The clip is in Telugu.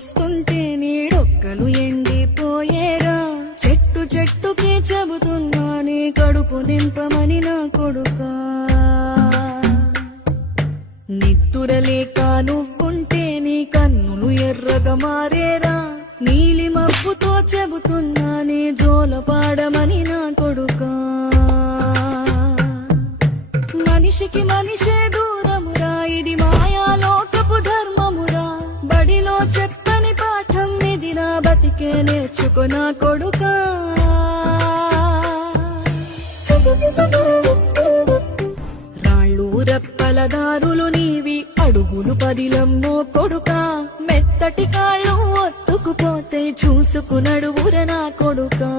వస్తుంటే నీడొక్కలు ఎండిపోయేరా. చెట్టు చెట్టుకి చెబుతున్నా నీ కడుపు నింపమని నా కొడుకా. నిద్దురలేక నువ్వుంటే నీ కన్నులు ఎర్రగా మారేరా. నీలి మబ్బుతో చెబుతున్నా నీ జోల పాడమని నా కొడుకా. మనిషికి మనిషే దూరమురా, ఇది మాయాలోకపు ధర్మమురా. బడిలో చెప్పని పాఠం ఇది, నా బతికే నేర్చుకో నా కొడుకా. రాళ్ళు రెప్పల దారులు నీవి, అడుగులు పదిలమ్మో కొడుకా. మెత్తటి కాళ్ళు ఒత్తుకుపోతే చూసుకు నడువుర నా కొడుకా.